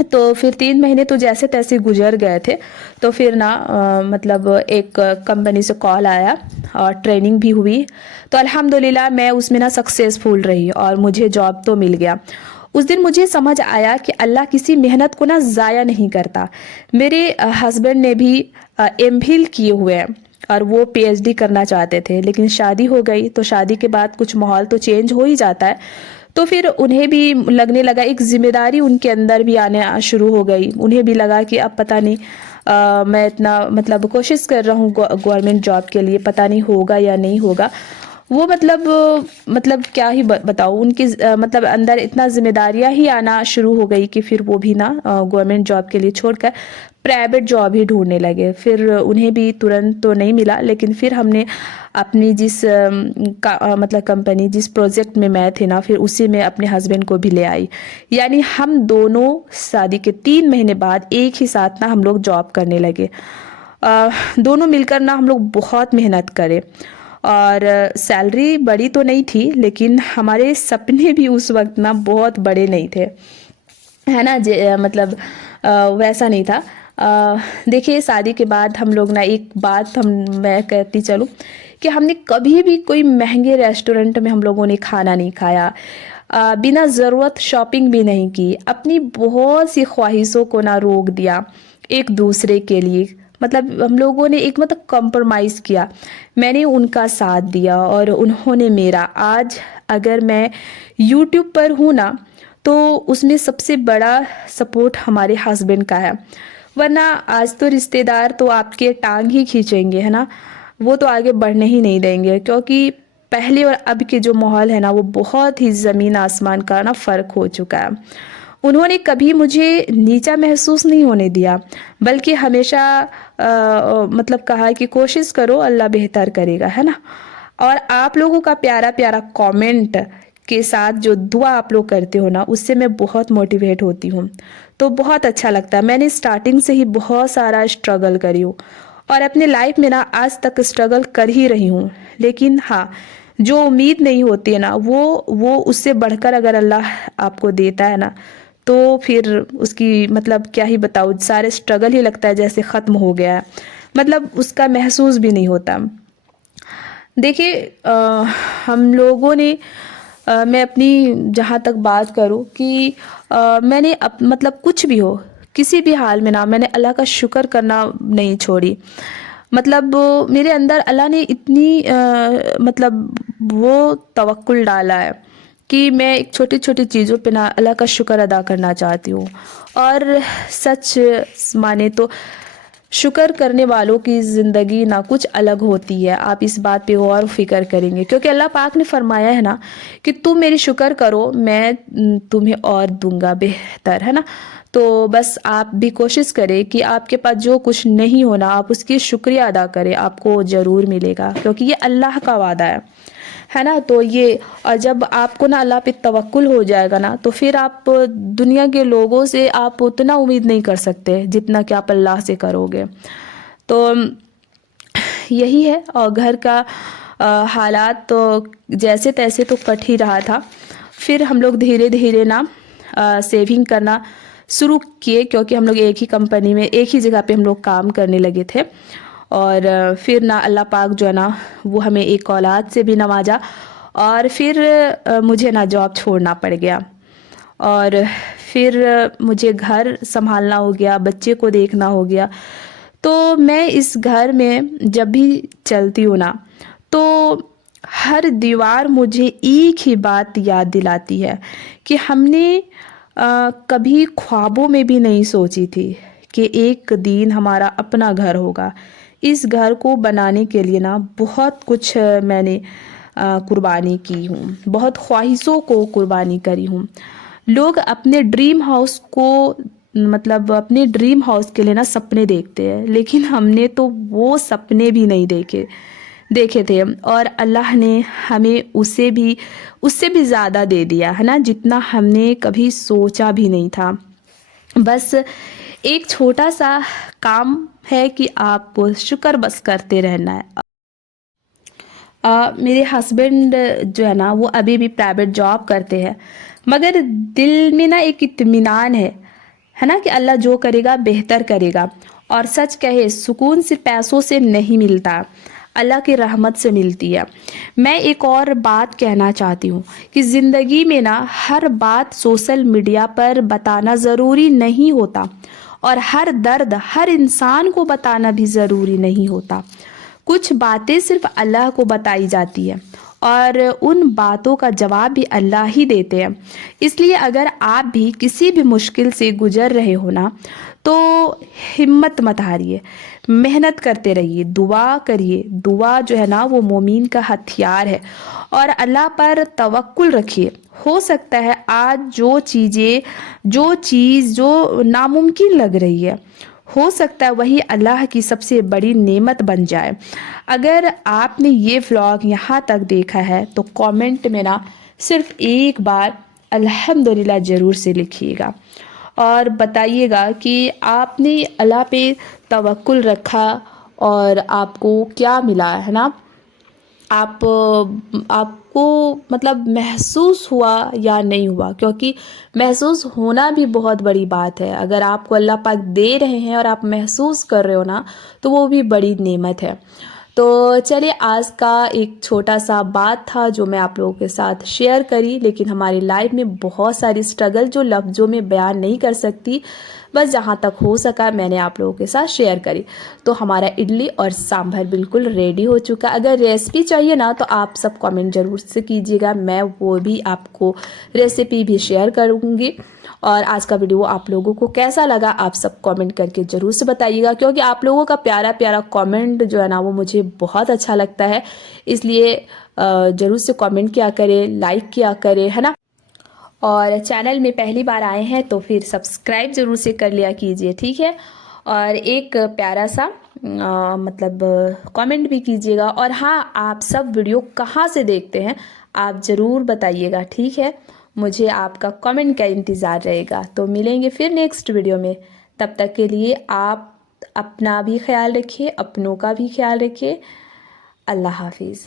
تو پھر 3 مہینے تو جیسے تیسے گزر گئے تھے. تو پھر نا مطلب ایک کمپنی سے کال آیا اور ٹریننگ بھی ہوئی. تو الحمدللہ میں اس میں نا سکسیزفل رہی اور مجھے جاب تو مل گیا. اس دن مجھے سمجھ آیا کہ اللہ کسی محنت کو نا ضائع نہیں کرتا. میرے ہسبینڈ نے بھی ایم فل کیے ہوئے ہیں اور وہ پی ایچ ڈی کرنا چاہتے تھے، لیکن شادی ہو گئی. تو شادی کے بعد کچھ ماحول تو چینج ہو ہی جاتا ہے. تو پھر انہیں بھی لگنے لگا، ایک ذمہ داری ان کے اندر بھی آنے شروع ہو گئی. انہیں بھی لگا کہ اب پتہ نہیں میں اتنا مطلب کوشش کر رہا ہوں گورنمنٹ جاب کے لیے، پتہ نہیں ہوگا یا نہیں ہوگا. وہ مطلب کیا ہی بتاؤ، ان کی مطلب اندر اتنا ذمہ داریاں ہی آنا شروع ہو گئی کہ پھر وہ بھی نا گورنمنٹ جاب کے لیے چھوڑ کر پرائیویٹ جاب ہی ڈھونڈنے لگے. پھر انہیں بھی ترنت تو نہیں ملا، لیکن پھر ہم نے اپنی جس مطلب کمپنی جس پروجیکٹ میں تھے نا، پھر اسی میں اپنے ہسبینڈ کو بھی لے آئی. یعنی ہم دونوں شادی کے 3 مہینے بعد ایک ہی ساتھ نا ہم لوگ جاب کرنے لگے. دونوں مل کر نا ہم لوگ بہت محنت کرے، اور سیلری بڑی تو نہیں تھی، لیکن ہمارے سپنے بھی اس وقت نا بہت بڑے نہیں تھے، ہے نا. مطلب ویسا نہیں تھا. دیکھیے شادی کے بعد ہم لوگ نا ایک بات میں کہتی چلوں کہ ہم نے کبھی بھی کوئی مہنگے ریسٹورنٹ میں ہم لوگوں نے کھانا نہیں کھایا، بنا ضرورت شاپنگ بھی نہیں کی. اپنی بہت سی خواہشوں کو نہ روک دیا ایک دوسرے کے لیے. مطلب ہم لوگوں نے ایک مطلب کمپرومائز کیا. میں نے ان کا ساتھ دیا اور انہوں نے میرا. آج اگر میں یوٹیوب پر ہوں نا تو اس میں سب سے بڑا سپورٹ ہمارے ہسبینڈ کا ہے. ورنہ آج تو رشتے دار تو آپ کے ٹانگ ہی کھینچیں گے، ہے نا. وہ تو آگے بڑھنے ہی نہیں دیں گے، کیونکہ پہلے اور اب کے جو ماحول ہے نا وہ بہت ہی زمین آسمان کا نا فرق ہو چکا ہے. انہوں نے کبھی مجھے نیچا محسوس نہیں ہونے دیا، بلکہ ہمیشہ مطلب کہا کہ کوشش کرو، اللہ بہتر کرے گا، ہے نا. اور آپ لوگوں کا پیارا پیارا کامنٹ کے ساتھ جو دعا آپ لوگ کرتے ہو نا، اس سے میں بہت موٹیویٹ ہوتی ہوں. تو بہت اچھا لگتا ہے. میں نے اسٹارٹنگ سے ہی بہت سارا اسٹرگل کری ہوں، اور اپنے لائف میں نا آج تک اسٹرگل کر ہی رہی ہوں. لیکن ہاں، جو امید نہیں ہوتی ہے نا وہ اس سے بڑھ کر اگر اللہ آپ کو دیتا ہے نا، تو پھر اس کی مطلب کیا ہی بتاؤ، سارے اسٹرگل ہی لگتا ہے جیسے ختم ہو گیا ہے. مطلب اس کا محسوس بھی نہیں ہوتا. دیکھیے ہم لوگوں نے میں اپنی جہاں تک بات کروں کہ میں نے مطلب کچھ بھی ہو، کسی بھی حال میں نا میں نے اللہ کا شکر کرنا نہیں چھوڑی. مطلب میرے اندر اللہ نے اتنی مطلب وہ توکل ڈالا ہے کہ میں ایک چھوٹی چھوٹی چیزوں پہ نا اللہ کا شکر ادا کرنا چاہتی ہوں. اور سچ مانے تو شکر کرنے والوں کی زندگی نہ کچھ الگ ہوتی ہے. آپ اس بات پہ غور و فکر کریں گے، کیونکہ اللہ پاک نے فرمایا ہے نا کہ تم میری شکر کرو، میں تمہیں اور دوں گا بہتر، ہے نا. تو بس آپ بھی کوشش کریں کہ آپ کے پاس جو کچھ نہیں ہونا آپ اس کی شکریہ ادا کریں، آپ کو ضرور ملے گا، کیونکہ یہ اللہ کا وعدہ ہے نا. تو یہ اور جب آپ کو نا اللہ پہ توکل ہو جائے گا نا، تو پھر آپ دنیا کے لوگوں سے آپ اتنا امید نہیں کر سکتے جتنا کہ آپ اللہ سے کرو گے. تو یہی ہے. اور گھر کا حالات تو جیسے تیسے تو کٹ ہی رہا تھا. پھر ہم لوگ دھیرے دھیرے نا سیونگ کرنا شروع کیے، کیونکہ ہم لوگ ایک ہی کمپنی میں ایک ہی جگہ پہ ہم لوگ کام کرنے لگے تھے. اور پھر نا اللہ پاک جو ہے نا وہ ہمیں ایک اولاد سے بھی نوازا، اور پھر مجھے نا جاب چھوڑنا پڑ گیا. اور پھر مجھے گھر سنبھالنا ہو گیا، بچے کو دیکھنا ہو گیا. تو میں اس گھر میں جب بھی چلتی ہوں نا تو ہر دیوار مجھے ایک ہی بات یاد دلاتی ہے کہ ہم نے کبھی خوابوں میں بھی نہیں سوچی تھی کہ ایک دن ہمارا اپنا گھر ہوگا. اس گھر کو بنانے کے لیے نا بہت کچھ میں نے قربانی کی ہوں، بہت خواہشوں کو قربانی کری ہوں. لوگ اپنے ڈریم ہاؤس کو مطلب اپنے ڈریم ہاؤس کے لیے نا سپنے دیکھتے ہیں، لیکن ہم نے تو وہ سپنے بھی نہیں دیکھے تھے. اور اللہ نے ہمیں اس سے بھی زیادہ دے دیا ہے نا، جتنا ہم نے کبھی سوچا بھی نہیں تھا. بس ایک چھوٹا سا کام ہے کہ آپ کو شکر بس کرتے رہنا ہے. میرے ہسبینڈ جو ہے نا وہ ابھی بھی پرائیویٹ جاب کرتے ہیں، مگر دل میں نا ایک اطمینان ہے ہے نا کہ اللہ جو کرے گا بہتر کرے گا. اور سچ کہے سکون صرف پیسوں سے نہیں ملتا, اللہ کی رحمت سے ملتی ہے. میں ایک اور بات کہنا چاہتی ہوں کہ زندگی میں نا ہر بات سوشل میڈیا پر بتانا ضروری نہیں ہوتا, اور ہر درد ہر انسان کو بتانا بھی ضروری نہیں ہوتا. کچھ باتیں صرف اللہ کو بتائی جاتی ہے, اور ان باتوں کا جواب بھی اللہ ہی دیتے ہیں. اس لیے اگر آپ بھی کسی بھی مشکل سے گزر رہے ہو نا تو ہمت مت ہاریے, محنت کرتے رہیے, دعا کریے. دعا جو ہے نا وہ مومن کا ہتھیار ہے, اور اللہ پر توکل رکھیے. ہو سکتا ہے آج جو چیز جو ناممکن لگ رہی ہے, ہو سکتا ہے وہی اللہ کی سب سے بڑی نعمت بن جائے. اگر آپ نے یہ ولاگ یہاں تک دیکھا ہے تو کامنٹ میں نا صرف ایک بار الحمدللہ ضرور سے لکھیے گا, اور بتائیے گا کہ آپ نے اللہ پہ توکل رکھا اور آپ کو کیا ملا ہے نا. آپ کو مطلب محسوس ہوا یا نہیں ہوا, کیونکہ محسوس ہونا بھی بہت بڑی بات ہے. اگر آپ کو اللہ پاک دے رہے ہیں اور آپ محسوس کر رہے ہو نا تو وہ بھی بڑی نعمت ہے. تو چلیے آج کا ایک چھوٹا سا بات تھا جو میں آپ لوگوں کے ساتھ شیئر کری, لیکن ہماری لائف میں بہت ساری اسٹرگل جو لفظوں میں بیان نہیں کر سکتی, بس جہاں تک ہو سکا میں نے آپ لوگوں کے ساتھ شیئر کری. تو ہمارا اڈلی اور سانبھر بالکل ریڈی ہو چکا. اگر ریسپی چاہیے نا تو آپ سب کامنٹ ضرور سے کیجیے گا, میں وہ بھی آپ کو ریسیپی بھی شیئر کروں گی. اور آج کا ویڈیو آپ لوگوں کو کیسا لگا آپ سب کامنٹ کر کے ضرور سے بتائیے گا, کیونکہ آپ لوگوں کا پیارا پیارا کامنٹ جو ہے نا وہ مجھے بہت اچھا لگتا ہے. اس لیے ضرور سے کامنٹ کیا کرے, لائک کیا کرے, ہے نا. اور چینل میں پہلی بار آئے ہیں تو پھر سبسکرائب ضرور سے کر لیا کیجئے, ٹھیک ہے. اور ایک پیارا سا مطلب کامنٹ بھی کیجیے گا. اور ہاں, آپ سب ویڈیو کہاں سے دیکھتے ہیں آپ ضرور بتائیے گا, ٹھیک ہے. مجھے آپ کا کامنٹ کا انتظار رہے گا. تو ملیں گے پھر نیکسٹ ویڈیو میں. تب تک کے لیے آپ اپنا بھی خیال رکھیے, اپنوں کا بھی خیال رکھیے. اللہ حافظ.